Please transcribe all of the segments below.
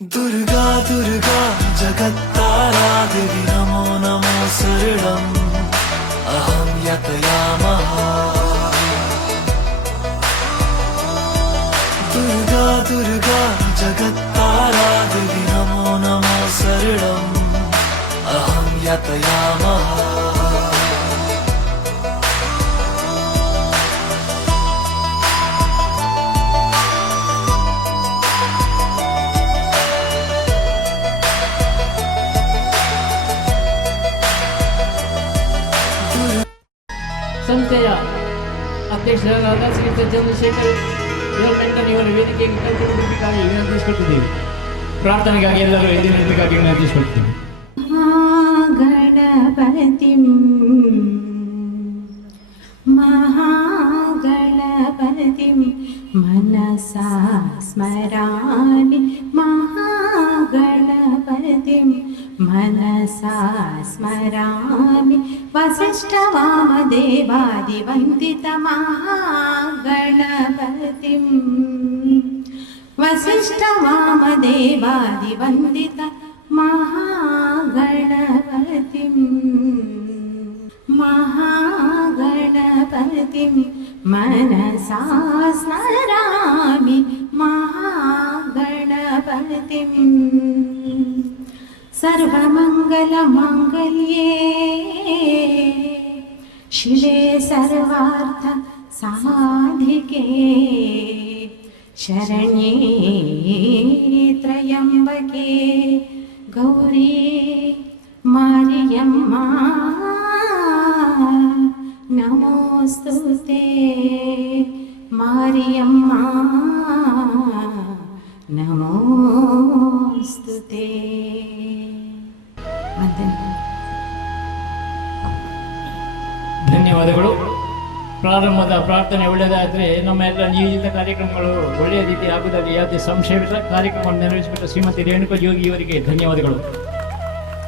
दुर्गा दुर्गा जगत्तारादेवी नमो नमो शरणम् अहं यातयामः। दुर्गा दुर्गा जगत्तारादेवी नमो नमो शरणम् अहं यातयामः। ಸಂಸ್ಥೆಯ ಅಧ್ಯಕ್ಷರಾದ ಶ್ರೀಯುತ ಚಂದ್ರಶೇಖರ್ ಮೆಂಟನ್ ಇವರ ವೇದಿಕೆಗೆ ಕರೆದುಕೊಳ್ಳಬೇಕಾಗಿ ವಿನಂತಿಸಿಕೊಟ್ಟಿದ್ದೀವಿ. ಪ್ರಾರ್ಥನೆಗಾಗಿ ಎಲ್ಲರೂ ಎದ್ದು ನಿಲ್ಲಬೇಕಾಗಿ ವಿನಂತಿಸಿಕೊಳ್ತೀವಿ. ಮಹಾಗಣಪತಿಂ ಮನಸಾ ಸ್ಮರಾಮಿ ಮಹಾಗಣಪತಿಂ मनसा स्मरामि वसिष्ठवामदेवादिवन्दितमहागणपतिं वसिष्ठवामदेवादिवन्दित महागणपतिं महागणपतिं मनसा स्मरामि महागणपतिं सर्वमङ्गलमाङ्गल्ये शिवे सर्वार्थ साधिके शरण्ये त्र्यम्बके गौरी मारियम्मा नमोस्तुते मारियम्मा नमोस्तुते. ಧನ್ಯವಾದಗಳು. ಪ್ರಾರಂಭದ ಪ್ರಾರ್ಥನೆ ಒಳ್ಳೆಯದಾದರೆ ನಮ್ಮ ಎಲ್ಲ ನಿಯೋಜಿತ ಕಾರ್ಯಕ್ರಮಗಳು ಒಳ್ಳೆಯ ರೀತಿ ಆಗುವುದರಲ್ಲಿ ಯಾವುದೇ ಸಂಶಯವಿಲ್ಲ. ಕಾರ್ಯಕ್ರಮವನ್ನು ನೆರವೇರಿಸಿಬಿಟ್ಟ ಶ್ರೀಮತಿ ರೇಣುಕಾ ಯೋಗಿ ಅವರಿಗೆ ಧನ್ಯವಾದಗಳು.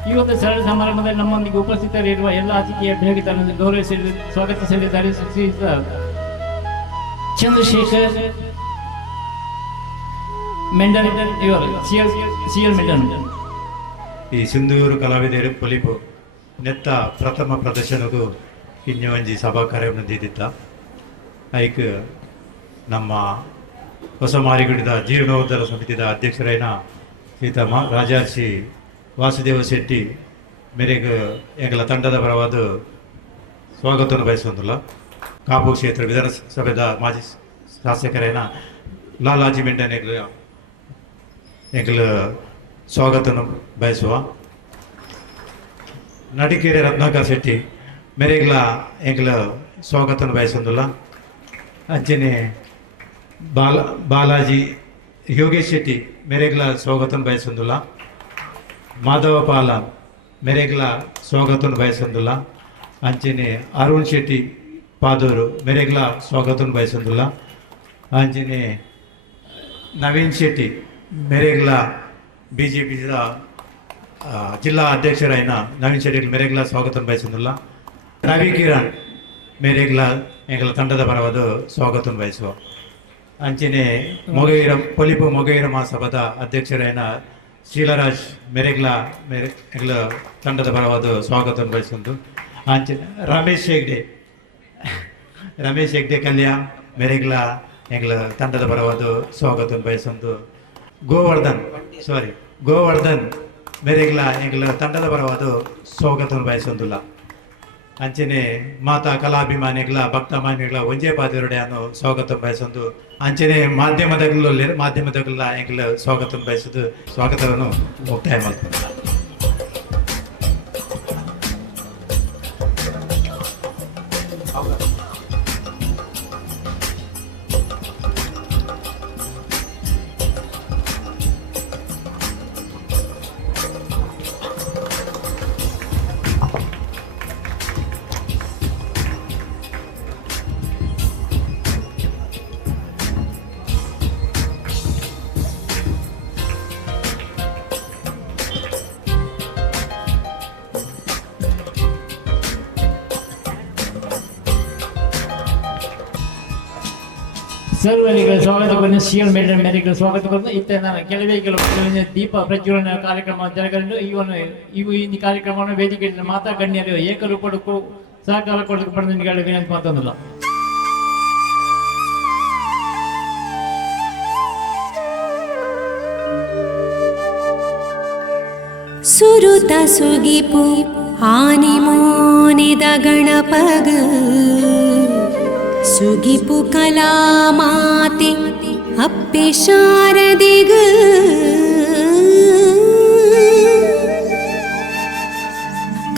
ಈ ಒಂದು ಸರಳ ಸಮಾರಂಭದಲ್ಲಿ ನಮ್ಮೊಂದಿಗೆ ಉಪಸ್ಥಿತರಿರುವ ಎಲ್ಲ ಅತಿಥಿಯ ಭೇಟಿಗಳನ್ನು ಗೌರವಿಸಿ ಸ್ವಾಗತಿಸಲಿದ್ದಾರೆ ಶ್ರೀಯುತ ಚಂದ್ರಶೇಖರ್ ಮೆಂಡನ್ ಇವರು ಸಿಎಲ್ ಮೆಂಡನ್. ಈ ಸಿಂಧೂರು ಕಲಾವಿದರು ಪೊಲಿಪು ನೆತ್ತ ಪ್ರಥಮ ಪ್ರದರ್ಶನಗೂ ಇನ್ನೂ ಒಂಜಿ ಸಭಾ ಕಾರ್ಯವನ್ನು ದಿದ್ದಿತ್ತ ಐಕ್ ನಮ್ಮ ಹೊಸ ಮಾರಿಗುಡಿದ ಜೀರ್ಣೋದ್ಧಾರ ಸಮಿತಿದ ಅಧ್ಯಕ್ಷರೈನ ಶ್ರೀಯುತ ರಾಜರ್ಷಿ ವಾಸುದೇವ ಶೆಟ್ಟಿ ಮೇರೆಗೆ ಎಂಗಲ ತಂಡದ ಪರವಾದ ಸ್ವಾಗತವನ್ನು ಬಯಸುವುದಿಲ್ಲ. ಕಾಪು ಕ್ಷೇತ್ರ ವಿಧಾನಸಭೆದ ಮಾಜಿ ಶಾಸಕರೈನ ಲಾಲಾಜಿ ಮೆಂಡನ್ ಎಂಗಲ ಸ್ವಾಗತವನ್ನು ಬಯಸುವ. ನಡಿಕೆರೆ ರತ್ನಾಕರ್ ಶೆಟ್ಟಿ ಮೇರೆಗ್ಲ ಎಂಗ್ಲ ಸ್ವಾಗತವನ್ನು ಬಯಸೊಂದಿಲ್ಲ. ಅಂಚನೆ ಬಾಲಾಜಿ ಯೋಗೇಶ್ ಶೆಟ್ಟಿ ಮೇರೆಗ್ಲ ಸ್ವಾಗತವನ್ನು ಬಯಸೊಂದಿಲ್ಲ. ಮಾಧವ ಪಾಲ ಮೇರೆಗ್ಲ ಸ್ವಾಗತವನ್ನು ಬಯಸೊಂದಿಲ್ಲ. ಅಂಚನೆ ಅರುಣ್ ಶೆಟ್ಟಿ ಪಾದೂರು ಮೇರೆಗ್ಲ ಸ್ವಾಗತವನ್ನು ಬಯಸೊಂದಿಲ್ಲ. ಅಂಚನೆ ನವೀನ್ ಶೆಟ್ಟಿ ಮೇರೆಗ್ಲ BJP ಜಿಲ್ಲಾ ಅಧ್ಯಕ್ಷರೈನ ನವೀನ್ ಶೆಟ್ಟಿ ಮೇರೆಗ್ಲ ಸ್ವಾಗತವನ್ನು ಬಯಸೊಂದಿಲ್ಲ. ರವಿ ಕಿರಣ್ ಮೇರೆಗ್ಲ ಎಂಗಲ ತಂಡದ ಪರವಾದ ಸ್ವಾಗತವನ್ನು ಬಯಸುವ. ಅಂಚನೆ ಪೊಲಿಪು ಮೊಗೈರ ಮಹಾಸಭಾದ ಅಧ್ಯಕ್ಷರೈನ ಶೀಲರಾಜ್ ಮೇರೆಗ್ಲ ಎಂಗಲ ತಂಡದ ಪರವಾದ ಸ್ವಾಗತವನ್ನು ಬಯಸೊಂದು. ಅಂಚನೆ ರಮೇಶ್ ಹೆಗ್ಡೆ ಕಲ್ಯಾಣ್ ಮೇರೆಗ್ಲ ಎಂಗಲ ತಂಡದ ಪರವಾದ ಸ್ವಾಗತವನ್ನು ಬಯಸೊಂದು. ಗೋವರ್ಧನ್ ಮೇರೆಗ್ಲ ಎಂಗಲ ತಂಡದ ಪರವಾದ ಸ್ವಾಗತವನ್ನು ಬಯಸೊಂದಿಲ್ಲ. ಅಂಚನೆ ಮಾತಾ ಕಲಾಭಿಮಾನಿಗಳ ಭಕ್ತಮಾನಿಗಳ ಒಂಜೇ ಪಾದಿರೊಡೆಯನ್ನು ಸ್ವಾಗತ ಬಯಸೊಂದು. ಅಂಚನೆ ಮಾಧ್ಯಮದಲ್ಲ ಎಂಗ್ಲ ಸ್ವಾಗತ ಬಯಸೋದು ಸ್ವಾಗತವನ್ನು ಮುಕ್ತಾಯ ಮಾಡ್ತಾರೆ. ಸರ್ವರಿಗೆ ಸ್ವಾಗತವನ್ನು ಸಿಎಲ್ ಮೇಡಮ್ ಮೇರೆಗೆ ಸ್ವಾಗತವನ್ನು ಇತ್ತ ನಾನು ಕೆಲವೇ ದೀಪ ಪ್ರಜ್ವಲನ ಕಾರ್ಯಕ್ರಮ ಜರಗಲು ಇವು ಈ ಕಾರ್ಯಕ್ರಮವನ್ನು ವೇದಿಕೆಯಲ್ಲಿ ಮಾತಾ ಗಣ್ಯರು ಏಕರೂಪಕ್ಕೂ ಸಹಕಾರ ಕೊಡಲು ಪಡೆದ ವಿನಂತಿ ಮಾತೊಂದಿಲ್ಲ. ಸುರುತ ಸುಗಿಪು ಆನಿ ಮೋನಿದ ಗಣಪಗ ಸುಗಿಪು ಕಲಾಮಾತೆ ಅಪ್ಪೆ ಶಾರದಿಗ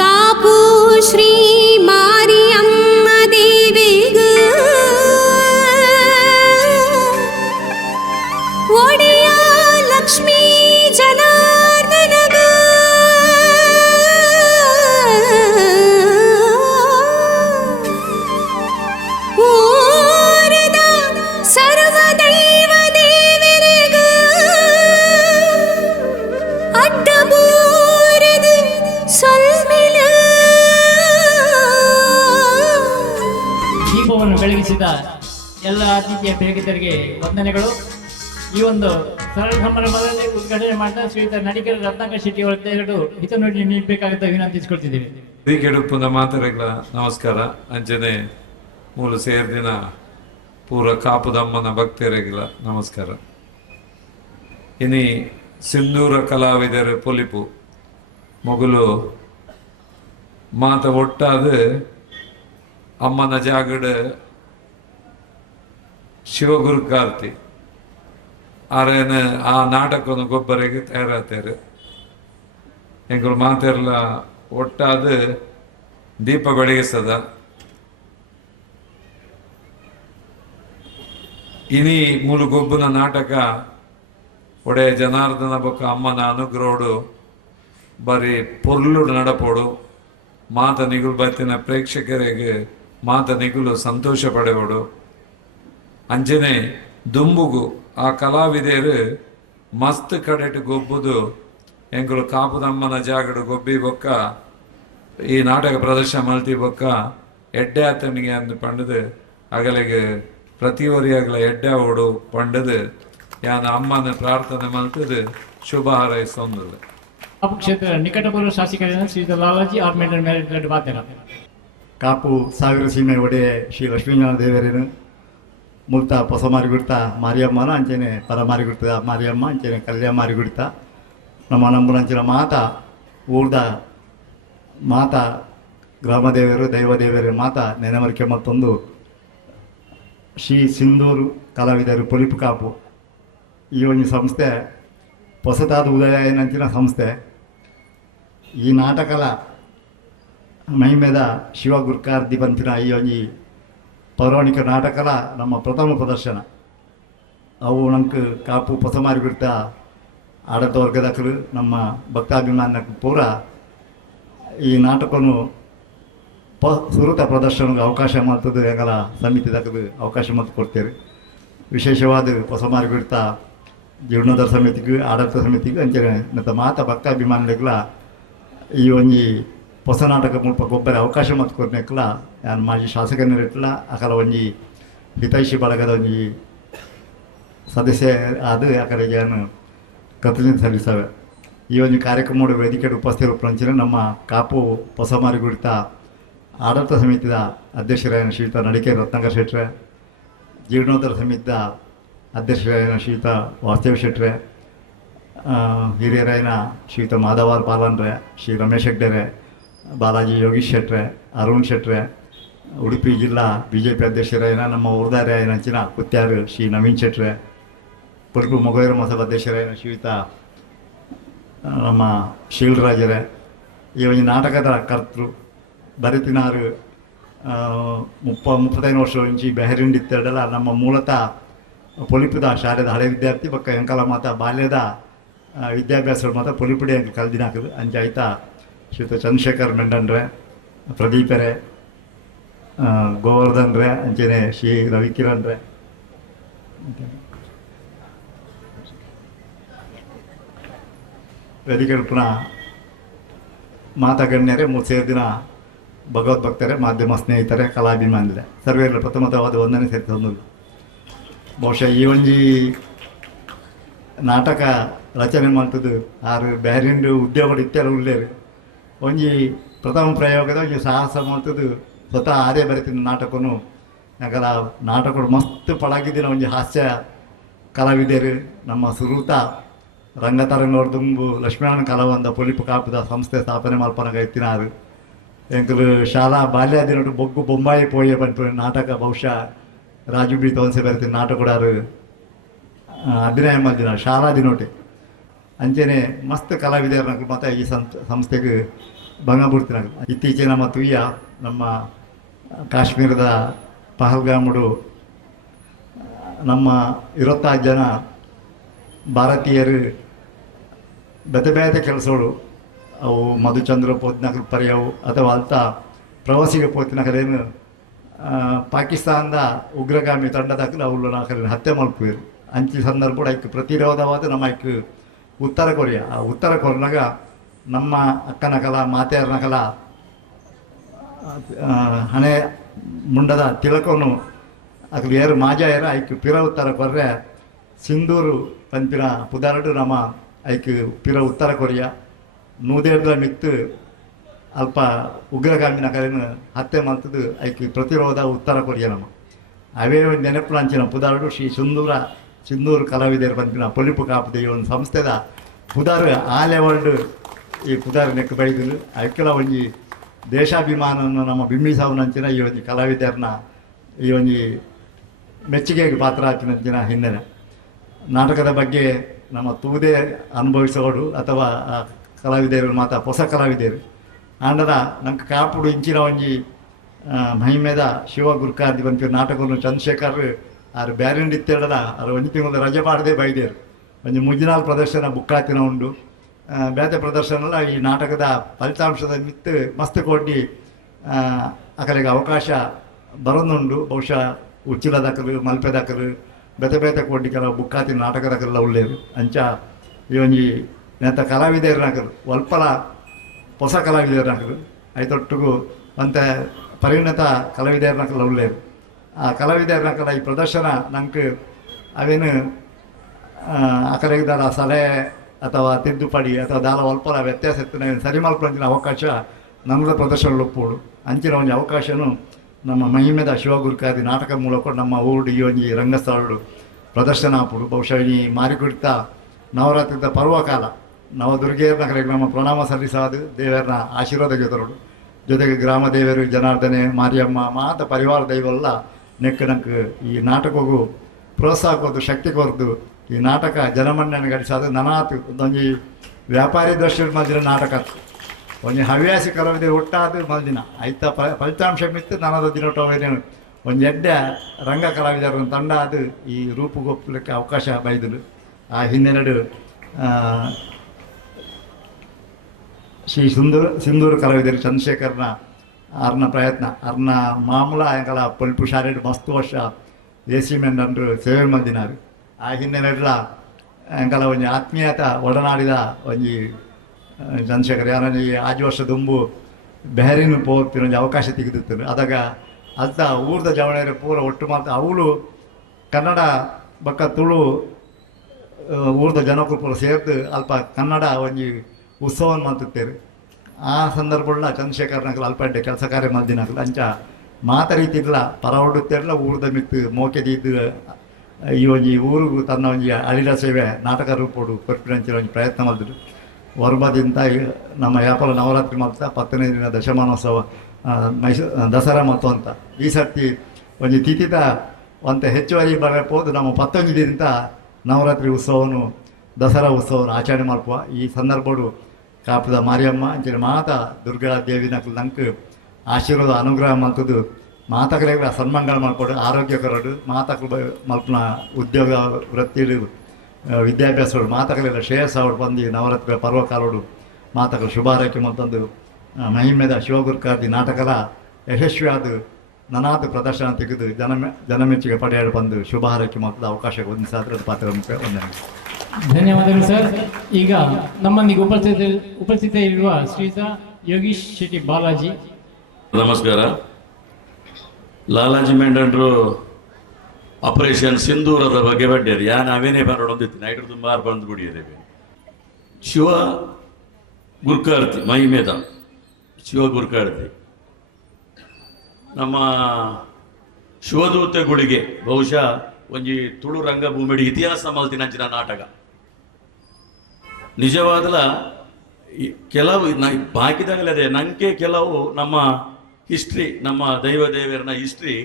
ಕಾಪು ಶ್ರೀ ಮಾರಿಯಮ್ಮ ದೇವಿಗ ಒಡೆಯ ಲಕ್ಷ್ಮೀ ಜನಾರ್ದನಗ ಸರ್ವದೈವ ದೇವರಿಗ ಅಡ್ಡಬೂರದ ಸೊಲ್ಮೆಲ ದೀಪವನ್ನು ಬೆಳಗಿಸಿದ ಎಲ್ಲ ಅತಿಥಿಯ ಪ್ರೇಕ್ಷಕರಿಗೆ ವಂದನೆಗಳು. ಈ ಒಂದು ಸರಳ ಸಮಾರಂಭದಲ್ಲಿ ಉದ್ಘಾಟನೆ ಮಾಡಿದ ಶ್ರೀಯುತ ನಡಿಕರ ರತ್ನಾಕರ್ ಶೆಟ್ಟಿ ಅವರ ಎರಡು ಹಿತನುಡಿ ನೀಡಬೇಕಾಗುತ್ತ ವಿನಂತಿಸಿಕೊಳ್ತಿದ್ದೇವೆ. ಕೆಡುಪುನ ಮಾತರೆಗಳ ನಮಸ್ಕಾರ. ಅಂಚನೆ ಮೂಲ ಸೇರ್ದಿನ ಪೂರ ಕಾಪುದಮ್ಮನ ಭಕ್ತರಿಗಳ ನಮಸ್ಕಾರ. ಇನಿ ಸಿಂಧೂರ ಕಲಾವಿದರ ಪೊಲಿಪು ಮೊಗಲು ಮಾತ ಒಟ್ಟಾದ ಅಮ್ಮನ ಜಾಗಡ ಶಿವಗುರುಕಾರ್ತಿ ಆರೇನ ಆ ನಾಟಕವನ್ನು ಗೊಬ್ಬರಿಗೆ ತಯಾರಾತಾರೆ. ಎಂಗಳು ಮಾತೆಲ್ಲ ಒಟ್ಟಾದ ದೀಪ ಬೆಳಗಿಸದ ಇನಿ ಮೂಲು ಗೊಬ್ಬನ ನಾಟಕ ಒಡೆಯ ಜನಾರ್ದನ ಬೊಕ್ಕ ಅಮ್ಮನ ಅನುಗ್ರಹಡು ಬರೀ ಪೊರ್ಲುಡು ನಡಪೋಡು ಮಾತ ನಿಗುಲು ಬತ್ತಿನ ಪ್ರೇಕ್ಷಕರಿಗೆ ಮಾತ ನಿಗುಲು ಸಂತೋಷ ಪಡೆವಡು. ಅಂಜನೆ ದುಂಬುಗು ಆ ಕಲಾವಿದರು ಮಸ್ತ್ ಕಡೆಟ್ ಗೊಬ್ಬುದು ಎಂಗಳು ಕಾಪುದಮ್ಮನ ಜಾಗಡು ಗೊಬ್ಬಿ ಬೊಕ್ಕ ಈ ನಾಟಕ ಪ್ರದರ್ಶನ ಮಲ್ತಿ ಬೊಕ್ಕ ಎಡ್ಡೆ ಆತನಿಗೆ ಅಂದು ಪಂಡದು ಅಗಲಿಗೆ ಪ್ರತಿವರಿಯಾಗಲ ಎಡ್ಡೆ ಓಡು ಪಂಡದು ಯಾನ ಅಮ್ಮನ ಪ್ರಾರ್ಥನೆ ಮಲ್ತದು ಶುಭ ಹಾರೈಸೊಂದು. ಕಾಪು ಕ್ಷೇತ್ರ ನಿಕಟಪೂರ್ವ ಶಾಸಕರಾದ ಶ್ರೀಯುತ ಲಾಲಾಜಿ ಆರ್ಮೆಂಟರ್ ಮೇರೆ ಬಾತೆರ ಕಾಪು ಸಾವಿರ ಸೀಮೆ ಒಡೆಯ ಶ್ರೀ ಲಕ್ಷ್ಮೀನಾರಾಯಣ ದೇವರೇನು ಮುಲ್ತ ಹೊಸ ಮಾರಿ ಗುಡ್ತಾ ಮಾರಿಯಮ್ಮನ ಅಂಚೆನೆ ಪರ ಮಾರಿ ಗುಡ್ತದ ಮಾರಿಯಮ್ಮ ಅಂಚೆನೆ ಕಲ್ಯಾಣ ಮಾರಿ ಗುಡ್ತಾ ನಮ್ಮ ನಂಬುನ ಅಂಚಿನ ಮಾತ ಊರ್ದ ಮಾತ ಗ್ರಾಮದೇವರು ದೈವದೇವರು ಮಾತ ನೆನವರಿಕೆ ಮತ್ತೊಂದು ಶ್ರೀ ಸಿಂಧೂರು ಕಲಾವಿದರು ಪೊಲಿಪು ಕಾಪು ಈ ಒಂದು ಸಂಸ್ಥೆ ಹೊಸತಾದ ಉದಯ ಏನಂಚಿನ ಸಂಸ್ಥೆ. ಈ ನಾಟಕಲ ಮಹಿಮೆದ ಶಿವ ಗುರುಕಾರ್ತಿ ಬಂತಿನ ಈ ಒಂದು ಪೌರಾಣಿಕ ನಾಟಕಲ ನಮ್ಮ ಪ್ರಥಮ ಪ್ರದರ್ಶನ ಅವು ನಂಗೆ ಕಾಪು ಹೊಸ ಮಾರಿ ಬಿಡ್ತಾ ಆಡಳಿತ ವರ್ಗದಕ್ಕರು ನಮ್ಮ ಭಕ್ತಾಭಿಮಾನಕ್ಕೆ ಪೂರ ಈ ನಾಟಕವನ್ನು ಸುರತ ಪ್ರದರ್ಶನಕ್ಕೆ ಅವಕಾಶ ಮಾಡ್ತದೆ ಹೆಂಗಲ ಸಮಿತಿದಾಗದು ಅವಕಾಶ ಮತ್ತು ಕೊಡ್ತೇವೆ. ವಿಶೇಷವಾದ ಹೊಸ ಮಾರಿ ಬಿಡ್ತಾ ಜೀರ್ಣೋದ್ಧಾರ ಸಮಿತಿಗೂ ಆಡಳಿತ ಸಮಿತಿಗೂ ಅಂಚನೆ ಮತ್ತು ಮಾತ ಭಕ್ತಾಭಿಮಾನಿಗಳ ಈ ಒಂದು ಹೊಸ ನಾಟಕ ಮುಲ್ಪ ಗೊಬ್ಬರ ಅವಕಾಶ ಮತ್ತು ಕೊಡ್ಬೇಕಲ್ಲ ನಾನು ಮಾಜಿ ಶಾಸಕನಿರಲ್ಲ ಅಕಲ ಒಂಜಿ ಹಿತೈಷಿ ಬಳಗದ ಒಂಜಿ ಸದಸ್ಯ ಅದು ಅಕಡೆಗೆ ನಾನು ಕೃತಜ್ಞತೆ ಸಲ್ಲಿಸವೆ. ಈ ಒಂದು ಕಾರ್ಯಕ್ರಮ ವೇದಿಕೆ ಉಪಸ್ಥಿತರು ಪಂಚಿನ ನಮ್ಮ ಕಾಪು ಹೊಸ ಮಾರಿ ಗುಡಿತ ಆಡಳಿತ ಸಮಿತಿಯ ಅಧ್ಯಕ್ಷರಾಯನ ಶ್ರೀಯುತ ನಡಿಕೇರ ರತ್ನಾಕರ್ ಶೆಟ್ರೆ, ಜೀರ್ಣೋದ್ಧಾರ ಸಮಿತಿಯ ಅಧ್ಯಕ್ಷರಾಯನ ಶ್ರೀಯುತ ವಾಸ್ತವ ಶೆಟ್ರೆ, ಹಿರಿಯರಾಯನ ಶ್ರೀಯುತ ಮಾಧವಾರ್ ಪಾಲನ್ರೆ, ಶ್ರೀ ರಮೇಶ್ ಹೆಗ್ಡೆರೆ, ಬಾಲಾಜಿ ಯೋಗೀಶ್ ಶೆಟ್ರೆ, ಅರುಣ್ ಶೆಟ್ರೆ, ಉಡುಪಿ ಜಿಲ್ಲಾ BJP ಅಧ್ಯಕ್ಷರಾಯನ ನಮ್ಮ ಉರ್ದಾರ್ಯಾಯನ ಅಂಚಿನ ಕುತ್ಯಾರು ಶ್ರೀ ನವೀನ್ ಶೆಟ್ರೆ, ಪುಲ್ಪು ಮೊಗೈರ ಮಸಬ್ ಅಧ್ಯಕ್ಷರಾಯನ ಶ್ರೀಯುತ ನಮ್ಮ ಶೀಲ್ರಾಜರೇ, ಈ ಒಂದು ನಾಟಕದ ಕರ್ತೃ ಬರಿತಿನಾರು 35 ವರ್ಷ ಇಂಚಿ ಬೆಹರಿಂಡಿತ್ತಡಲ್ಲ ನಮ್ಮ ಮೂಲತಃ ಪೊಲಿಪುದ ಶಾಲೆದ ಹಳೆ ವಿದ್ಯಾರ್ಥಿ ಬಕ್ಕ ಎಂಕಲ ಮಾತ ಬಾಲ್ಯದ ವಿದ್ಯಾಭ್ಯಾಸ ಮಾತ ಪೊಲಿಪುಡಿ ಅಂಕ ಕಲ್ದಿನಾಕದು ಅಂಚೆ ಆಯ್ತಾ ಶ್ರೀಯುತ ಚಂದ್ರಶೇಖರ್ ಮೆಂಡನ್ರೆ, ಪ್ರದೀಪರೇ, ಗೋವರ್ಧನ್ ರೇ, ಅಂಚೆನೆ ಶ್ರೀ ರವಿಕಿರಣ್ ರೇ, ವೇದಿಕೆ ಪುನಃ ಮಾತಗಣ್ಯರೇ ಮೂರು ಸೇರಿದಿನ ಭಗವದ್ಭಕ್ತರೇ, ಮಾಧ್ಯಮ ಸ್ನೇಹಿತರೇ, ಕಲಾಭಿಮಾನಿಗಳೇ, ಸರ್ವೇರ ಪ್ರಥಮತವಾದ ವಂದನೆ ಸೇರಿಸಲು ಬಹುಶಃ ಈ ಒಂಜಿ ನಾಟಕ ರಚನೆ ಮಾಡ್ತದ್ದು ಆರು ಬ್ಯಾರಿಂಡು ಉದ್ಯೋಗ ಇತ್ತೆಲ್ಲ ಉಳ್ಳೇರು ಒಂಜಿ ಪ್ರಥಮ ಪ್ರಯೋಗದ ಒಂಜಿ ಸಾಹಸ ಮಾಡ್ತದ್ದು ಸ್ವತಃ ಆದೇ ಬರೀತಿನ ನಾಟಕನು ಯಾಕಂದ್ರೆ ನಾಟಕಗಳು ಮಸ್ತ್ ಪಳಗಿದಿನ ಒಂಜಿ ಹಾಸ್ಯ ಕಲಾವಿದರು ನಮ್ಮ ಸುರೂತ ರಂಗತರಂಗ ದುಂಬು ಲಕ್ಷ್ಮೀನಾರಾಯಣ ಕಲಾವಂದ ಪೊಲಿಪು ಕಾಪುದ ಸಂಸ್ಥೆ ಸ್ಥಾಪನೆ ಮಲ್ಪನಾಗ ಎತ್ತಿನಾರು ಎಂಕಲು ಶಾಲಾ ಬಾಲ್ಯದಿನೋಡು ಬೊಗ್ಗು ಬೊಂಬಾಯಿ ಪೋಯೆ ಬಂತು ನಾಟಕ ಬಹುಶಃ ರಾಜು ಬಿ ತೋನ್ಸೆ ಬರೀತೀನಿ ನಾಟಕ ಕೂಡ ಅಭಿನಯ ಮಾಡಿದಿನ ಶಾಲಾ ದಿನೋಟೆ ಅಂಚೆನೆ ಮಸ್ತ್ ಕಲಾವಿದರು ಮತ್ತು ಈ ಸಂಸ್ಥೆಗೆ ಭಂಗ ಬಿಡ್ತೀನಿ ಇತ್ತೀಚೆಗೆ ನಮ್ಮ ತುಯ್ಯ ನಮ್ಮ ಕಾಶ್ಮೀರದ ಪಹಲ್ಗಾಮುಡು ನಮ್ಮ 26 ಜನ ಭಾರತೀಯರು ಬೇತೆ ಬೇತೆ ಕೆಲಸಗಳು ಅವು ಮಧುಚಂದ್ರ ಪೋತ್ನಕಲು ಪರ್ಯವು ಅಥವಾ ಅಲ್ತ ಪ್ರವಾಸಿಗೆ ಪೋತಿನಕಲೇನು ಪಾಕಿಸ್ತಾನದ ಉಗ್ರಗಾಮಿ ತಂಡದಾಕಲು ಅವಳು ನಾಲ್ಕರಲ್ಲಿ ಹತ್ಯೆ ಮಲ್ಪುವರು ಅಂಚಿ ಸಂದರ್ಭ ಐಕ್ ಪ್ರತಿರೋಧವಾದ ನಮ್ಮ ಐಕ್ ಉತ್ತರ ಕೊರಿಯಾ ಆ ಉತ್ತರ ಕೊರಿಯಾಗ ನಮ್ಮ ಅಕ್ಕನ ಕಲ ಮಾತೆಯರ್ನ ಕಲ ಹಣೆ ಮುಂಡದ ತಿಲಕವನ್ನು ಅಕ್ಲು ಏರು ಮಾಜಾಯರ ಐಕ್ ಪಿರ ಉತ್ತರ ಕೊರ್ರೆ ಸಿಂಧೂರು ಪಂಪಿನ ಪುದಾರಡು ನಮ್ಮ ಐಕ್ ಪಿರ ಉತ್ತರ ಕೊರಿಯಾ ನೂದೇರ್ದ ಮಿತ್ತು ಅಲ್ಪ ಉಗ್ರಗಾಮಿನ ಕಲೆನ ಹತ್ಯೆ ಮಾಡ್ತದ್ದು ಐಕ್ ಪ್ರತಿರೋಧ ಉತ್ತರ ಕೊರಿಯಾ ನಮ್ಮ ಅವೇ ನೆನಪು ಅಂಚಿನ ಪುದಾರಡು ಶ್ರೀ ಸಿಂಧೂರು ಕಲಾವಿದರು ಪಂಪಿನ ಪೊಲಿಪು ಕಾಪುದ ಈ ಒಂದು ಸಂಸ್ಥೆದ ಪುದಾರು ಆ ಲೆವೆಲ್ಡ್ ಈ ಪುದಾರು ನೆಕ್ ಬೈದಿಲು ಐಕ್ಕೆಲ ಒಂಜಿ ದೇಶಾಭಿಮಾನವನ್ನು ನಮ್ಮ ಬಿಂಬಿಸಾವನಂಚಿನ ಈ ಒಂದು ಕಲಾವಿದರನ್ನ ಈ ಒಂದು ಮೆಚ್ಚುಗೆಗೆ ಪಾತ್ರ ಹಾಕಿನಂಚಿನ ಹಿನ್ನೆಲೆ ನಾಟಕದ ಬಗ್ಗೆ ನಮ್ಮ ತೂದೇ ಅನುಭವಿಸೋಡು ಅಥವಾ ಕಲಾವಿದರು ಮಾತ ಹೊಸ ಕಲಾವಿದರು ಆಂಡದ ನಂಗೆ ಕಾಪುಡು ಇಂಚಿನ ಒಂಜಿ ಮಹಿಮೆದ ಶಿವ ಗುರುಕಾರ್ದಿ ಬಂತು ನಾಟಕವನ್ನು ಚಂದ್ರಶೇಖರ್ ಆರು ಬ್ಯಾರಿಂಡ್ ಇತ್ತೇಳದ ಅವ್ರು ಒಂದು ತಿಂಗಳು ರಜೆ ಮಾಡದೆ ಬೈದೇರು ಒಂದು ಮುಜಿನಾಲ್ ಪ್ರದರ್ಶನ ಬುಕ್ಕಾತಿನ ಉಂಡು ಬೇತೆ ಪ್ರದರ್ಶನ ಈ ನಾಟಕದ ಫಲಿತಾಂಶದ ಮಿತ್ತು ಮಸ್ತ್ ಕೊಡ್ಡಿ ಅಕಲಿಗೆ ಅವಕಾಶ ಬರೋದುಂಡು ಬಹುಶಃ ಉಚ್ಚಿಲದಾಕಲು ಮಲ್ಪೆದಾಕಲು ಬೇತೆ ಬೇತೆ ಕೊಡ್ಡಿ ಕೆಲವು ಬುಕ್ಕಾತಿನ ನಾಟಕದಾಕಲ್ಲ ಉಳ್ಳೇರು ಅಂಚ ಈ ಒಂಜಿ ನೆತ್ತ ಕಲಾವಿದರ್ನಾಕಲು ಒಲ್ಪಲ ಹೊಸ ಕಲಾವಿದರ್ನಾಕಲು ಐತೊಟ್ಟಿಗೂ ಮತ್ತು ಪರಿಣತ ಕಲಾವಿದರ್ನಾಕಲ್ಲ ಉಳ್ಳೇರು ಆ ಕಲಾವಿದರ್ನಾಕಲ್ಲ ಈ ಪ್ರದರ್ಶನ ನಂಗೆ ಅವೇನು ಅಕಲಿಗೆ ಸಲಹೆ ಅಥವಾ ತಿದ್ದುಪಡಿ ಅಥವಾ ದಾಲ ಒಲ್ಪಲ ವ್ಯತ್ಯಾಸ ಇತ್ತು ಸರಿ ಮಲ್ಪಂಚಿನ ಅವಕಾಶ ನಮ್ಮದ ಪ್ರದರ್ಶನ ಒಪ್ಪುಡು ಅಂಚಿನ ಒಂದು ಅವಕಾಶನು ನಮ್ಮ ಮಹಿಮೆದ ಶಿವಗುರುಕಾದಿ ನಾಟಕ ಮೂಲಕ ನಮ್ಮ ಊರು ಈ ಒಂಜಿ ರಂಗಸ್ಥಳಗಳು ಪ್ರದರ್ಶನ ಆಪುಡು ಬಹುಶಃ ಈ ಮಾರಿಕುಡಿತ ನವರಾತ್ರಿದ ಪರ್ವಕಾಲ ನವದುರ್ಗೆಯರ್ನ ಕರೆಗೆ ನಮ್ಮ ಪ್ರಣಾಮ ಸಲ್ಲಿಸಾದು ದೇವರನ್ನ ಆಶೀರ್ವಾದ ಜೊತೆಗೆ ಗ್ರಾಮ ದೇವರು ಜನಾರ್ದನೆ ಮಾರಿಯಮ್ಮ ಮಾತ ಪರಿವಾರ ದೈವಲ್ಲ ನೆಕ್ಕನಕ್ಕೆ ಈ ನಾಟಕಗೂ ಪ್ರೋತ್ಸಾಹ ಕೊದ್ದು ಶಕ್ತಿ ಕೊರ್ದು ಈ ನಾಟಕ ಜನಮನ್ನಣೆ ಗಳಿಸಾದ ನನಾತು ಒಂದೊಂದು ವ್ಯಾಪಾರಿ ದೃಷ್ಟಿ ಮಲ್ದಿನ ನಾಟಕ ಒಂದು ಹವ್ಯಾಸಿ ಕಲಾವಿದರು ಒಟ್ಟಾದ ಮಲ್ದಿನ ಐತ ಫಲಿತಾಂಶ ಮಿತ್ತು ನನದ ದಿನೋಟವೇನು ಒಂದು ಎಡ್ಡೆ ರಂಗ ಕಲಾವಿದರ ತಂಡ ಅದು ಈ ರೂಪುಗೊಪ್ಪಲಿಕ್ಕೆ ಅವಕಾಶ ಬೈದಲು ಆ ಹಿನ್ನೆರಡು ಶ್ರೀ ಸಿಂಧೂರು ಕಲಾವಿದರು ಚಂದ್ರಶೇಖರ್ನ ಅರ್ನ ಪ್ರಯತ್ನ ಅರ್ನ ಮಾಮೂಲ ಆಯಂಕಲ ಪೊಲ್ಪು ಶಾಲೆಡ್ ಮಸ್ತ್ ವರ್ಷ AC ಮೆಂಡರು ಸೇವೆ ಮಲ್ದಿನಾರು ಆ ಹಿನ್ನೆಲೆಡ್ಲ ಎಂಕಲ ಒಂಜಿ ಆತ್ಮೀಯತ ಒಡನಾಡಿದ ಒಂಜಿ ಚಂದ್ರಶೇಖರ್ ಯಾರು ಈ ಆಜು ವರ್ಷ ದುಂಬು ಬೆಹರಿನ ಪೋಗ್ತಿರೋ ಒಂಜಿ ಅವಕಾಶ ತೆಗೆದಿತ್ತು ಅದಾಗ ಅಲ್ತ ಊರ್ದ ಜವಣೆಯರು ಪೂರ ಒಟ್ಟು ಮಾತ್ರ ಅವಳು ಕನ್ನಡ ಬಕ್ಕ ತುಳು ಊರ್ದ ಜನಕ್ಕೂ ಪೂರ ಸೇರ್ದು ಅಲ್ಪ ಕನ್ನಡ ಒಂಜಿ ಉತ್ಸವವನ್ನು ಮಾಡ್ತಿರ್ತೇವೆ ಆ ಸಂದರ್ಭಗಳ ಚಂದ್ರಶೇಖರ್ನಾಗಲು ಅಲ್ಪ ಕೆಲಸ ಕಾರ್ಯ ಮಲ್ದಿನಾಗಲು ಅಂಚ ಮಾತ ರೀತಿ ಇಲ್ಲ ಪರ ಹೊಡುತ್ತಿರಲ್ಲ ಊರ್ದ ಮಿತ್ತು ಮೋಕೆದಿದ್ದು ಈ ಒಂಜಿ ಊರಿಗೂ ತನ್ನ ಒಂಜಿ ಅಳಿಲ ಸೇವೆ ನಾಟಕ ರೂಪೋಡು ಕೊರ್ಪಿನಂಚಿನ ಒಂಜಿ ಪ್ರಯತ್ನ ಮಾಡಿದ್ರು ಹೊರಬದಿಂದ ನಮ್ಮ ಯಾಪಲ ನವರಾತ್ರಿ ಮಾಡ್ತಾ 10ನೇ ದಿನ ದಶಮಾನೋತ್ಸವ ದಸರಾ ಮತ್ತು ಅಂತ ಈ ಸರ್ತಿ ಒಂಜಿ ತಿಥಿದ ಒಂತ ಹೆಚ್ಚುವರಿ ಬರಬಹುದು ನಮ್ಮ 11 ದಿನದಿಂದ ನವರಾತ್ರಿ ಉತ್ಸವನು ದಸರಾ ಉತ್ಸವವನ್ನು ಆಚರಣೆ ಮಾಡ್ಪುವ ಈ ಸಂದರ್ಭಡು ಕಾಪುದ ಮಾರಿಯಮ್ಮ ಅಂಚನೆ ಮಾತ ದುರ್ಗಾ ದೇವಿನಕಲು ನಂಗೆ ಆಶೀರ್ವಾದ ಅನುಗ್ರಹ ಮಾಡ್ತದ್ದು ಮಾತಕಲೆಗಳ ಸನ್ಮಾನಗಳು ಮಾಡ್ಕೊಡು ಆರೋಗ್ಯಕರಡು ಮಾತಕಲು ಮಲ್ಪನ ಉದ್ಯೋಗ ವೃತ್ತಿಗಳು ವಿದ್ಯಾಭ್ಯಾಸಗಳು ಮಾತಕಲೆಲ್ಲ ಶ್ರೇಯಸ್ ಅವಳು ಬಂದು ನವರಾತ್ರಿ ಪರ್ವಕಾಲೋಡು ಮಾತಕಲು ಶುಭಾರೈಕೆ ಮತ್ತೊಂದು ಮಹಿಮೆದ ಶಿವಗುರುಕಾರ್ದಿ ನಾಟಕದ ಯಶಸ್ವಿಯಾದ ನನಾತು ಪ್ರದರ್ಶನ ತೆಗೆದು ಜನಮೆಚ್ಚುಗೆ ಪಡೆಯಲು ಬಂದು ಶುಭ ಹಾರೈಕೆ ಮಾಡ್ತದ ಅವಕಾಶ ಹೊಂದಿಸಾದ್ರೆ ಪಾತ್ರ ವಂದನೆ. ಧನ್ಯವಾದಗಳು ಸರ್. ಈಗ ನಮ್ಮೊಂದಿಗೆ ಉಪಸ್ಥಿತ ಇರುವ ಶ್ರೀಯುತ ಯೋಗೀಶ್ ಶೆಟ್ಟಿ ಬಾಲಾಜಿ. ನಮಸ್ಕಾರ. ಲಾಲಾಜಿ ಮೆಂಡಂಡ್ರು ಆಪರೇಷನ್ ಸಿಂಧೂರದ ಬಗ್ಗೆ ಬಡ್ಡಿಯರು ಯಾನ್ ಅವೇನೇ ಬಂದೊಂದಿತ್ತು ನೈಟ್ರು ತುಂಬ ಬಂದು ಬಿಡಿಯದೇವೆ ಶಿವ ಗುರ್ಕಾರ್ತಿ ಮೈಮೇದ ಶಿವ ಗುರ್ಕಾರ್ತಿ ನಮ್ಮ ಶಿವದೂತೆಗಳಿಗೆ ಬಹುಶಃ ಒಂಜಿ ತುಳು ರಂಗಭೂಮಿಡಿ ಇತಿಹಾಸ ಮಲ್ತಿನಂಚಿನ ನಾಟಕ ನಿಜವಾದಲ ಕೆಲವು ಬಾಕಿದಾಗಲೇ ನಂಗೆ ಕೆಲವು ನಮ್ಮ ಹಿಸ್ಟ್ರಿ ನಮ್ಮ ದೈವ ದೇವರನ ಹಿಸ್ಟ್ರಿ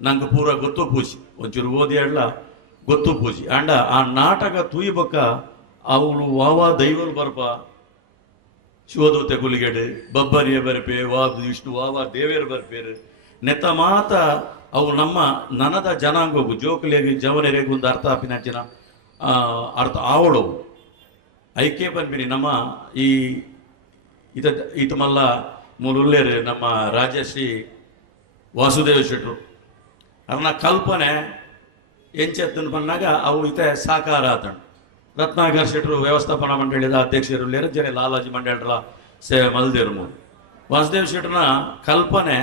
ನಂಗೆ ಪೂರ ಗೊತ್ತು ಪೂಜಿ ಒಂಚೂರು ಓದಿ ಹೇಳ ಗೊತ್ತು ಪೂಜಿ ಅಂಡ ಆ ನಾಟಕ ತೂಯ್ಬಕ್ಕ ಅವಳು ವಾವ ದೈವಲು ಬರ್ಪ ಶಿವದೂತೆ ಗುಲಿಗೆಡು ಬಬ್ಬರಿಯ ಬರ್ಪೆ ವಿಷ್ಣು ವಾವ ದೇವೇರು ಬರ್ಪೇರು ನೆತ್ತ ಮಾತ ಅವು ನಮ್ಮ ನನದ ಜನಾಂಗವು ಜೋಕುಲೆಗೆ ಜವನೆರೆಗೆ ಒಂದು ಅರ್ಥ ಹಾಪಿನಂಚಿನ ಅರ್ಥ ಆವಳವು ಐಕ್ಯ ಬಂದ್ಬಿನಿ ನಮ್ಮ ಈ ಈತ ಮಲ್ಲ ಮೂಲೇರು ನಮ್ಮ ರಾಜಶ್ರೀ ವಾಸುದೇವ ಶೆಟ್ರು ಅರ್ನ ಕಲ್ಪನೆ ಎಂಚೆತ್ತನ್ನು ಬಂದಾಗ ಅವು ಈತ ಸಾಕಾರ ಆತಂಡು ರತ್ನಾಕರ್ ಶೆಟ್ರು ವ್ಯವಸ್ಥಾಪನಾ ಮಂಡಳಿದ ಅಧ್ಯಕ್ಷರು ಜನ ಲಾಲಾಜಿ ಮಂಡಳರ ಸೇವೆ ಮಲ್ದೇರು ಮೂರು ವಾಸುದೇವ ಶೆಟ್ರನ ಕಲ್ಪನೆ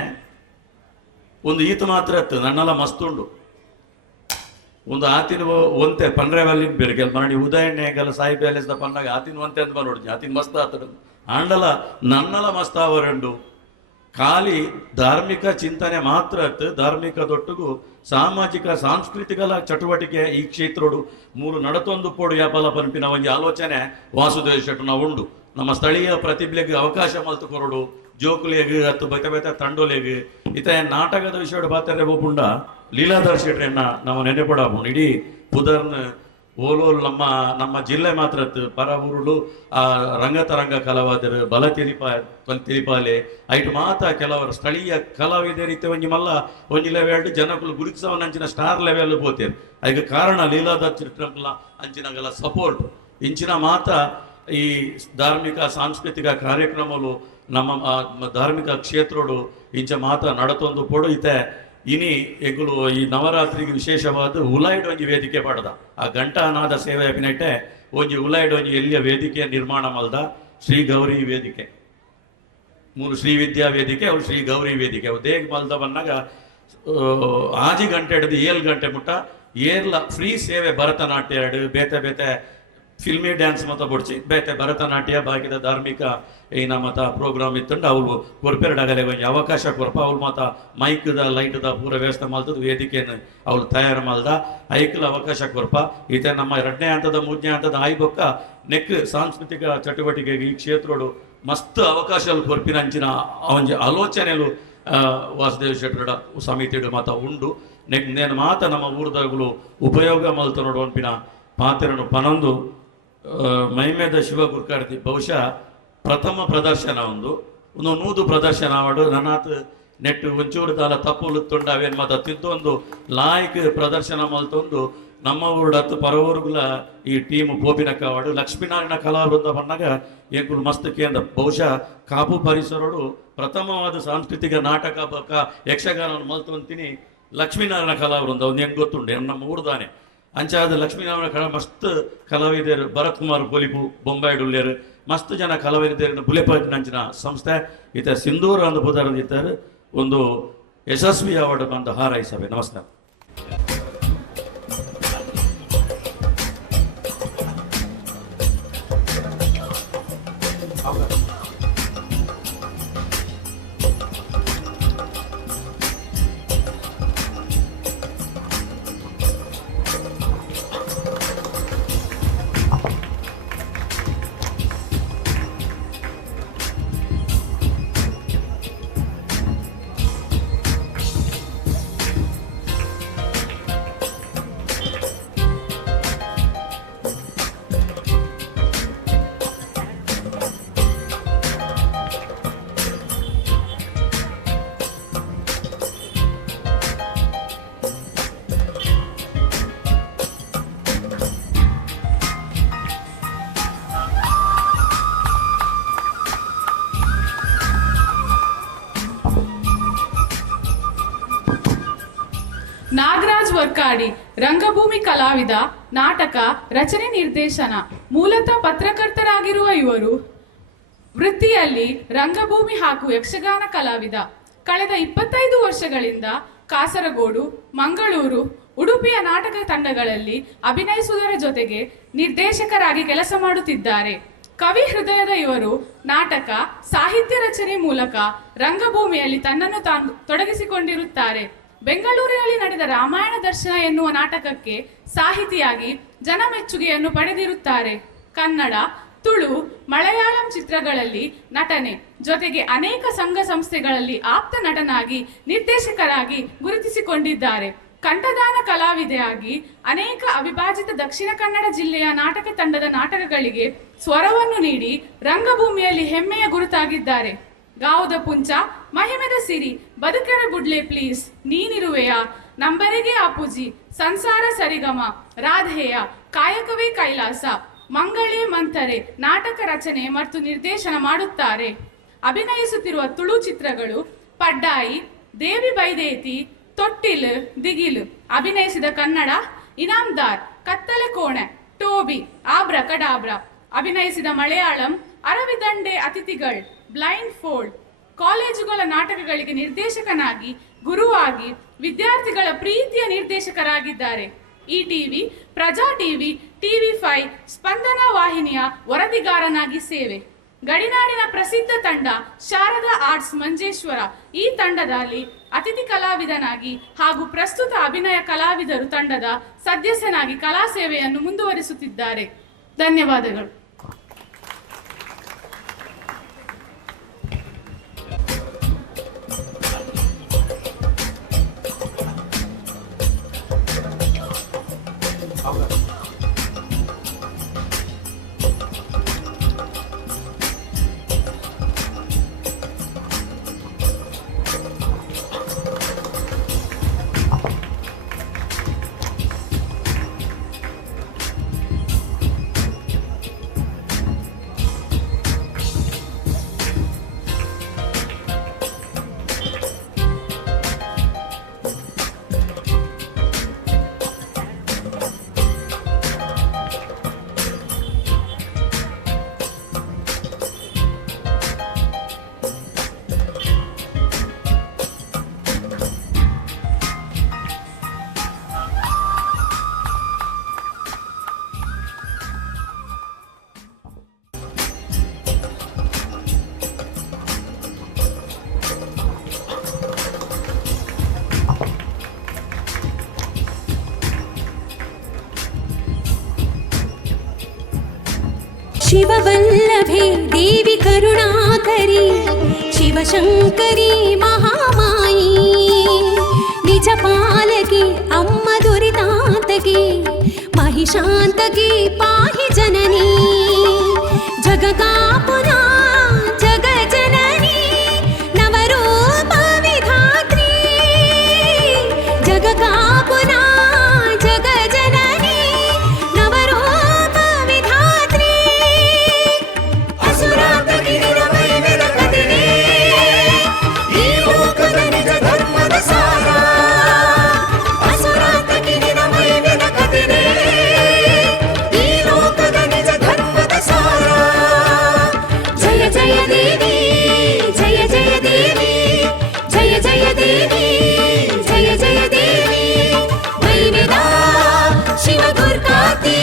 ಒಂದು ಈತ ಮಾತ್ರ ಇತ್ತು ನನ್ನೆಲ್ಲ ಮಸ್ತುಂಡು ಒಂದು ಆತಿನ ಒಂತೆ ಪಂಡ್ರೆವಲ್ಲಿ ಬೇರೆ ಕೆಲ ಮರಡಿ ಉದಯಣ್ಣೆಗೆಲ್ಲ ಸಾಯಿ ಪ್ಯಾಲೇಸ್ದ ಪಂಡಾಗ ಆತಿನ ಒಂತೆ ಅಂತ ಬಂದು ಆತಿನ ಮಸ್ತ್ ಆತಡು ಆಂಡಲ ನನ್ನಲ ಮಸ್ತ್ ಅವರಂಡು ಖಾಲಿ ಧಾರ್ಮಿಕ ಚಿಂತನೆ ಮಾತ್ರ ಇತ್ತು ಧಾರ್ಮಿಕದೊಟ್ಟಿಗೂ ಸಾಮಾಜಿಕ ಸಾಂಸ್ಕೃತಿಕ ಚಟುವಟಿಕೆ ಈ ಕ್ಷೇತ್ರಡು ಮೂರು ನಡತೊಂದು ಪೋಡು ಯಾಪಲ ಪಂಪಿನ ಒಂದು ಆಲೋಚನೆ ವಾಸುದೇವ ಶೆಟ್ರನ ಉಂಡು ನಮ್ಮ ಸ್ಥಳೀಯ ಪ್ರತಿಭೆಗೆ ಅವಕಾಶ ಮಲ್ತು ಕೊರಡು ಜೋಕುಲಿಗೆ ಹತ್ತು ಬೈತೆ ಬೈತೆ ತಂಡೋಲೆಗೆ ಈತ ನಾಟಕದ ವಿಷಯ ಬಾತಾರೆ ಒಬ್ಬುಂಡ ಲೀಲಾಧರ್ ಶೆಟ್ರನ್ನ ನಾವು ನೆನೆಪಡಾಪು ಇಡೀ ಪುದರ್ನ ಓಲೋಲ್ ನಮ್ಮ ಜಿಲ್ಲೆ ಮಾತ್ರ ಪರ ಊರುಳು ಆ ರಂಗತರಂಗ ಕಲಾವಿದರು ಬಲ ತಿರಿಪಾಲೆ ಐಟು ಮಾತ ಕೆಲವರು ಸ್ಥಳೀಯ ಕಲಾವಿದರಿತ್ತೆ ಒಂಜಿ ಮಲ್ಲ ಒಂಜಿ ಲೆವೆಲ್ ಜನಕ್ಕಳು ಗುರುತಿಸವನ್ನ ಅಂಚಿನ ಸ್ಟಾರ್ ಲೆವೆಲ್ ಬೋತೇರು ಅದಕ್ಕೆ ಕಾರಣ ಲೀಲಾಧರ್ ಚಿತ್ರಕಲ ಅಂಚಿನಗಲ ಸಪೋರ್ಟ್ ಇಂಚಿನ ಮಾತ ಈ ಧಾರ್ಮಿಕ ಸಾಂಸ್ಕೃತಿಕ ಕಾರ್ಯಕ್ರಮಗಳು ನಮ್ಮ ಧಾರ್ಮಿಕ ಕ್ಷೇತ್ರಡು ಇಂಚ ಮಾತ ನಡತೊಂದು ಪೊಡು ಇತ್ತೆ ಇನಿ ಎಗುಲು ಈ ನವರಾತ್ರಿಗೆ ವಿಶೇಷವಾದ ಉಲಾಯ್ಡ್ ಒಂಜಿ ವೇದಿಕೆ ಪಡೆದ ಆ ಘಂಟಾನಾದ ಸೇವೆ ಅಭಿನಯಟೆ ಒಂಜಿ ಉಲಾಯ್ಡ್ ಒಂಜಿ ಎಲ್ಲಿಯ ವೇದಿಕೆ ನಿರ್ಮಾಣ ಮಲ್ದ ಶ್ರೀ ಗೌರಿ ವೇದಿಕೆ ಮೂರು ಶ್ರೀ ವಿದ್ಯಾ ವೇದಿಕೆ ಅವಳು ಶ್ರೀ ಗೌರಿ ವೇದಿಕೆ ಅವು ದೇಗ್ ಮಲ್ದ ಬಂದಾಗ ಆಜಿ ಗಂಟೆ ಹಿಡಿದು 7 ಗಂಟೆ ಮುಟ್ಟ ಏರ್ಲ ಫ್ರೀ ಸೇವೆ ಭರತನಾಟ್ಯ ಬೇತೆ ಬೇತೆ ಫಿಲ್ಮಿ ಡ್ಯಾನ್ಸ್ ಮತ ಬಡ್ಸಿ ಬೇತೆ ಭರತನಾಟ್ಯ ಬಾಕಿದ ಧಾರ್ಮಿಕ ಏನ ಮತ ಪ್ರೋಗ್ರಾಮ್ ಇತ್ತಂಡು ಅವ್ರು ಕೊರ್ಪೆರಡಾಗಲೇ ಒಂದು ಅವಕಾಶ ಕೊರಪ ಅವ್ರು ಮತ ಮೈಕ್ದ ಲೈಟ್ದ ಪೂರ ವ್ಯವಸ್ಥೆ ಮಲ್ತದ್ದು ವೇದಿಕೆಯನ್ನು ಅವ್ರು ತಯಾರು ಮಲ್ದ ಐಕ್ಲ ಅವಕಾಶ ಕೊರಪ ಈತ ನಮ್ಮ 2ನೇ ಹಂತದ 3ನೇ ಹಂತದ ಆಯ್ಬೊಕ್ಕ ನೆಕ್ ಸಾಂಸ್ಕೃತಿಕ ಚಟುವಟಿಕೆಗೆ ಈ ಕ್ಷೇತ್ರಗಳು ಮಸ್ತ್ ಅವಕಾಶಗಳು ಕೊರ್ಪಿನಂಚಿನ ಒಂಜಿ ಆಲೋಚನೆಗಳು ವಾಸುದೇವ ಶೆಟ್ರಡ ಸಮಿತಿಡು ಮತ ಉಂಡು ನೆಕ್ ನೇನು ಮಾತ ನಮ್ಮ ಊರದಾಗಲು ಉಪಯೋಗ ಮಲ್ತು ನೋಡು ಅನ್ಪಿನ ಪಾತ್ರನು ಪನೊಂದು ಮೈಮೇದ ಶಿವ ಗುರ್ಕಾರ್ತಿ ಬಹುಶಃ ಪ್ರಥಮ ಪ್ರದರ್ಶನ ಒಂದು ನೂದು ಪ್ರದರ್ಶನ ಮಾಡು ನನ್ನಾತ್ ನೆಟ್ ಒಂಚೂರು ದಾಲ ತಪ್ಪುಲು ತುಂಡ ಅವೇನು ಮಾತ ತಿದ್ದೊಂದು ಲಾಯ್ಕ್ ಪ್ರದರ್ಶನ ಮಲ್ತೊಂದು ನಮ್ಮ ಊರಡತ್ತು ಪರವೂರುಗಳ ಈ ಟೀಮ್ ಪೋಪಿನ ಕಾವಾಡು ಲಕ್ಷ್ಮೀನಾರಾಯಣ ಕಲಾವೃಂದ ಬಂದಾಗ ಏಕುಲು ಮಸ್ತ್ ಕೇಂದ್ರ ಬಹುಶಃ ಕಾಪು ಪರಿಸರಡು ಪ್ರಥಮವಾದ ಸಾಂಸ್ಕೃತಿಕ ನಾಟಕ ಯಕ್ಷಗಾನವನ್ನು ಮಲ್ತೊಂತೀನಿ ಲಕ್ಷ್ಮೀನಾರಾಯಣ ಕಲಾವೃಂದ ಒಂದು ಹೆಂಗೆ ಗೊತ್ತುಂಡು ನಮ್ಮ ಊರ್ದಾನೆ ಅಂಚಾದ ಲಕ್ಷ್ಮೀನಾರಾಯಣ ಕಲಾ ಮಸ್ತ್ ಕಲಾವಿದರು ಭರತ್ ಕುಮಾರ್ ಪೊಲಿಪು ಬೊಂಬಾಯಿಡುಲ್ಲೇರು ಮಸ್ತ್ ಜನ ಕಲಾವಿದರು ಬುಲೆಪಂಚಿನ ಸಂಸ್ಥೆ ಈತ ಸಿಂಧೂರ ಒಂದು ಪುದರದಿದ್ದಾರೆ ಒಂದು ಯಶಸ್ವಿ ಅವಾರ್ಡ್ ಬಂದು ಹಾರೈಸಬೆ ನಮಸ್ಕಾರ. ನಾಗರಾಜ್ ವರ್ಕಾಡಿ ರಂಗಭೂಮಿ ಕಲಾವಿದ, ನಾಟಕ ರಚನೆ, ನಿರ್ದೇಶನ. ಮೂಲತಃ ಪತ್ರಕರ್ತರಾಗಿರುವ ಇವರು ವೃತ್ತಿಯಲ್ಲಿ ರಂಗಭೂಮಿ ಹಾಗೂ ಯಕ್ಷಗಾನ ಕಲಾವಿದ. ಕಳೆದ 25 ವರ್ಷಗಳಿಂದ ಕಾಸರಗೋಡು, ಮಂಗಳೂರು, ಉಡುಪಿಯ ನಾಟಕ ತಂಡಗಳಲ್ಲಿ ಅಭಿನಯಿಸುವುದರ ಜೊತೆಗೆ ನಿರ್ದೇಶಕರಾಗಿ ಕೆಲಸ ಮಾಡುತ್ತಿದ್ದಾರೆ. ಕವಿ ಹೃದಯದ ಇವರು ನಾಟಕ, ಸಾಹಿತ್ಯ ರಚನೆ ಮೂಲಕ ರಂಗಭೂಮಿಯಲ್ಲಿ ತನ್ನನ್ನು ತಾನು ತೊಡಗಿಸಿಕೊಂಡಿರುತ್ತಾರೆ. ಬೆಂಗಳೂರಿನಲ್ಲಿ ನಡೆದ ರಾಮಾಯಣ ದರ್ಶನ ಎನ್ನುವ ನಾಟಕಕ್ಕೆ ಸಾಹಿತಿಯಾಗಿ ಜನಮೆಚ್ಚುಗೆಯನ್ನು ಪಡೆದಿರುತ್ತಾರೆ. ಕನ್ನಡ, ತುಳು, ಮಲಯಾಳಂ ಚಿತ್ರಗಳಲ್ಲಿ ನಟನೆ ಜೊತೆಗೆ ಅನೇಕ ಸಂಘ ಸಂಸ್ಥೆಗಳಲ್ಲಿ ಆಪ್ತ ನಟನಾಗಿ ನಿರ್ದೇಶಕರಾಗಿ ಗುರುತಿಸಿಕೊಂಡಿದ್ದಾರೆ. ಕಂಠದಾನ ಕಲಾವಿದೆಯಾಗಿ ಅನೇಕ ಅವಿಭಾಜಿತ ದಕ್ಷಿಣ ಕನ್ನಡ ಜಿಲ್ಲೆಯ ನಾಟಕ ತಂಡದ ನಾಟಕಗಳಿಗೆ ಸ್ವರವನ್ನು ನೀಡಿ ರಂಗಭೂಮಿಯಲ್ಲಿ ಹೆಮ್ಮೆಯ ಗುರುತಾಗಿದ್ದಾರೆ. ಗಾವುದ ಪುಂಚ, ಮಹಿಮೆದ ಸಿರಿ, ಬದುಕೆರ ಬುಡ್ಲೆ ಪ್ಲೀಸ್, ನೀನಿರುವೆಯ, ನಂಬರಿಗೆ ಅಪ್ಪುಜಿ, ಸಂಸಾರ ಸರಿಗಮ, ರಾಧೇಯ, ಕಾಯಕವೇ ಕೈಲಾಸ, ಮಂಗಳೇ ಮಂಥರೆ ನಾಟಕ ರಚನೆ ಮತ್ತು ನಿರ್ದೇಶನ ಮಾಡುತ್ತಾರೆ. ಅಭಿನಯಿಸುತ್ತಿರುವ ತುಳು ಚಿತ್ರಗಳು ಪಡ್ಡಾಯಿ, ದೇವಿ ಬೈದೇತಿ, ತೊಟ್ಟಿಲ್, ದಿಗಿಲು. ಅಭಿನಯಿಸಿದ ಕನ್ನಡ ಇನಾಮ್ದಾರ್, ಕತ್ತಲೆ ಕೋಣೆ, ಟೋಬಿ, ಆಬ್ರ ಕಡಾಬ್ರ. ಅಭಿನಯಿಸಿದ ಮಲಯಾಳಂ ಅರವಿದಂಡೆ ಅತಿಥಿಗಳ್, ಬ್ಲೈಂಡ್ ಫೋಲ್ಡ್. ಕಾಲೇಜುಗಳ ನಾಟಕಗಳಿಗೆ ನಿರ್ದೇಶಕನಾಗಿ, ಗುರುವಾಗಿ, ವಿದ್ಯಾರ್ಥಿಗಳ ಪ್ರೀತಿಯ ನಿರ್ದೇಶಕರಾಗಿದ್ದಾರೆ. ಈ ಟಿವಿ, ಪ್ರಜಾ ಟಿವಿ, TV5, ಸ್ಪಂದನ ವಾಹಿನಿಯ ವರದಿಗಾರನಾಗಿ ಸೇವೆ. ಗಡಿನಾಡಿನ ಪ್ರಸಿದ್ಧ ತಂಡ ಶಾರದಾ ಆರ್ಟ್ಸ್ ಮಂಜೇಶ್ವರ. ಈ ತಂಡದಲ್ಲಿ ಅತಿಥಿ ಕಲಾವಿದನಾಗಿ ಹಾಗೂ ಪ್ರಸ್ತುತ ಅಭಿನಯ ಕಲಾವಿದರು ತಂಡದ ಸದಸ್ಯನಾಗಿ ಕಲಾ ಸೇವೆಯನ್ನು ಮುಂದುವರಿಸುತ್ತಿದ್ದಾರೆ. ಧನ್ಯವಾದಗಳು. शिववल्लभे देवी करुणाकरी, शिवशंकरी महामाई, निजपालकी अम्म दुरितांतकी, महिषांतकी पाहि जननी, जगकापुना जगजननी, नवरूप विधात्री, जगकापुना शिव दुर्गाती